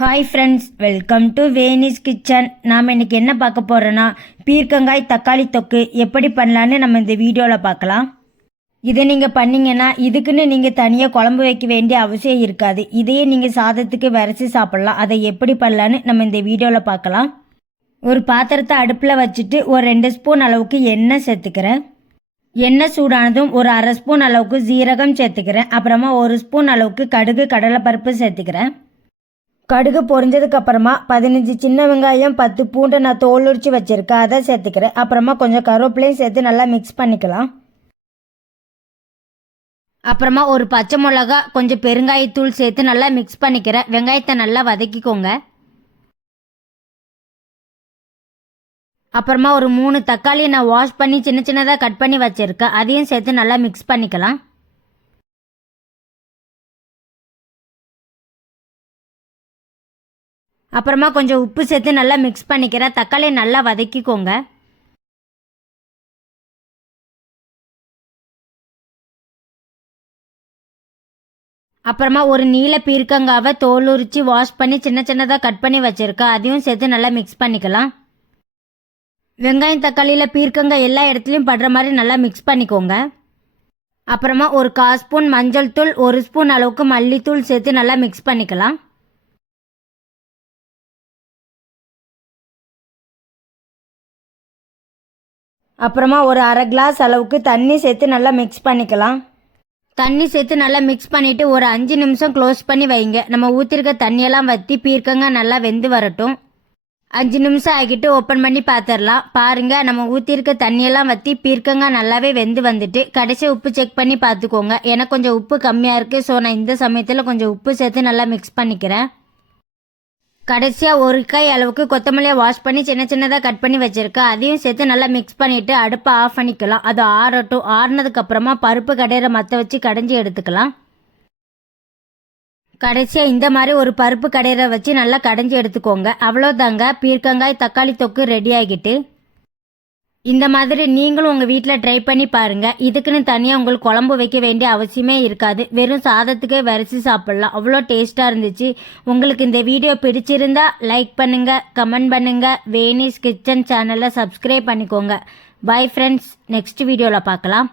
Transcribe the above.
Hi friends, welcome to Venis kitchen. நாம் இன்றைக்கி என்ன பார்க்க போகிறோன்னா, பீர்க்கங்காய் தக்காளி தொக்கு எப்படி பண்ணலான்னு நம்ம இந்த வீடியோவில் பார்க்கலாம். இதை நீங்கள் பண்ணிங்கன்னா இதுக்குன்னு நீங்கள் தனியாக குழம்பு வைக்க வேண்டிய அவசியம் இருக்காது. இதையே நீங்கள் சாதத்துக்கு விரைச்சி சாப்பிட்லாம். அதை எப்படி பண்ணலான்னு நம்ம இந்த வீடியோவில் பார்க்கலாம். ஒரு பாத்திரத்தை அடுப்பில் வச்சுட்டு ஒரு 2 ஸ்பூன் அளவுக்கு எண்ணெய் சேர்த்துக்கிறேன். எண்ணெய் சூடானதும் ஒரு 1/2 ஸ்பூன் அளவுக்கு ஜீரகம் சேர்த்துக்கிறேன். அப்புறமா 1 ஸ்பூன் அளவுக்கு கடுகு கடலைப்பருப்பு சேர்த்துக்கிறேன். கடுகு பொரிஞ்சதுக்கு அப்புறமா 15 சின்ன வெங்காயம் 10 பூண்டை நான் தோல் உரிச்சு வச்சுருக்கேன், அதை சேர்த்துக்கிறேன். அப்புறமா கொஞ்சம் கருவேப்பிலையும் சேர்த்து நல்லா மிக்ஸ் பண்ணிக்கலாம். அப்புறமா ஒரு பச்சை மிளகா கொஞ்சம் பெருங்காயத்தூள் சேர்த்து நல்லா மிக்ஸ் பண்ணிக்கிறேன். வெங்காயத்தை நல்லா வதக்கிக்கோங்க. அப்புறமா ஒரு 3 தக்காளியை நான் வாஷ் பண்ணி சின்ன சின்னதாக கட் பண்ணி வச்சுருக்கேன், அதையும் சேர்த்து நல்லா மிக்ஸ் பண்ணிக்கலாம். அப்புறமா கொஞ்சம் உப்பு சேர்த்து நல்லா மிக்ஸ் பண்ணிக்கிறேன். தக்காளியை நல்லா வதக்கிக்கோங்க. அப்புறமா ஒரு நீல பீர்க்கங்காவை தோல் உரித்து வாஷ் பண்ணி சின்ன சின்னதாக கட் பண்ணி வச்சுருக்கேன், அதையும் சேர்த்து நல்லா மிக்ஸ் பண்ணிக்கலாம். வெங்காயம் தக்காளியில் பீர்க்கங்காய் எல்லா இடத்துலையும் படுற மாதிரி நல்லா மிக்ஸ் பண்ணிக்கோங்க. அப்புறமா ஒரு 1/4 ஸ்பூன் மஞ்சள் தூள், 1 ஸ்பூன் அளவுக்கு மல்லித்தூள் சேர்த்து நல்லா மிக்ஸ் பண்ணிக்கலாம். அப்புறமா ஒரு 1/2 கிளாஸ் அளவுக்கு தண்ணி சேர்த்து நல்லா மிக்ஸ் பண்ணிக்கலாம். தண்ணி சேர்த்து நல்லா மிக்ஸ் பண்ணிவிட்டு ஒரு 5 நிமிஷம் க்ளோஸ் பண்ணி வைங்க. நம்ம ஊற்றிருக்க தண்ணியெல்லாம் வற்றி பீர்க்கங்க நல்லா வெந்து வரட்டும். 5 நிமிஷம் ஆகிட்டு ஓப்பன் பண்ணி பார்த்துடலாம். பாருங்கள், நம்ம ஊற்றிருக்க தண்ணியெல்லாம் வற்றி பீர்க்கங்க நல்லாவே வெந்து வந்துட்டு. கடைசி உப்பு செக் பண்ணி பார்த்துக்கோங்க. எனக்கு கொஞ்சம் உப்பு கம்மியாக இருக்குது, ஸோ நான் இந்த சமயத்தில் கொஞ்சம் உப்பு சேர்த்து நல்லா மிக்ஸ் பண்ணிக்கிறேன். கடைசியாக ஒரு கை அளவுக்கு கொத்தமல்லியை வாஷ் பண்ணி சின்ன சின்னதாக கட் பண்ணி வச்சுருக்கேன், அதையும் சேர்த்து நல்லா மிக்ஸ் பண்ணிவிட்டு அடுப்பை ஆஃப் பண்ணிக்கலாம். அது ஆறட்டும். ஆறுனதுக்கப்புறமா பருப்பு கடையிற மற்ற வச்சு கடைஞ்சி எடுத்துக்கலாம். கடைசியாக இந்த மாதிரி ஒரு பருப்பு கடையிற வச்சு நல்லா கடைஞ்சி எடுத்துக்கோங்க. அவ்வளோதாங்க, பீர்க்கங்காய் தக்காளி தொக்கு ரெடி ஆகிட்டு. இந்த மாதிரி நீங்களும் உங்கள் வீட்டில் ட்ரை பண்ணி பாருங்கள். இதுக்குன்னு தனியாக உங்களுக்கு குழம்பு வைக்க வேண்டிய அவசியமே இருக்காது. வெறும் சாதத்துக்கே விரைச்சி சாப்பிட்லாம். அவ்வளோ டேஸ்ட்டாக இருந்துச்சு. உங்களுக்கு இந்த வீடியோ பிடிச்சிருந்தா லைக் பண்ணுங்கள், கமெண்ட் பண்ணுங்கள். வேனிஸ் கிச்சன் சேனலை சப்ஸ்கிரைப் பண்ணிக்கோங்க. பை ஃப்ரெண்ட்ஸ், நெக்ஸ்ட் வீடியோவில் பார்க்கலாம்.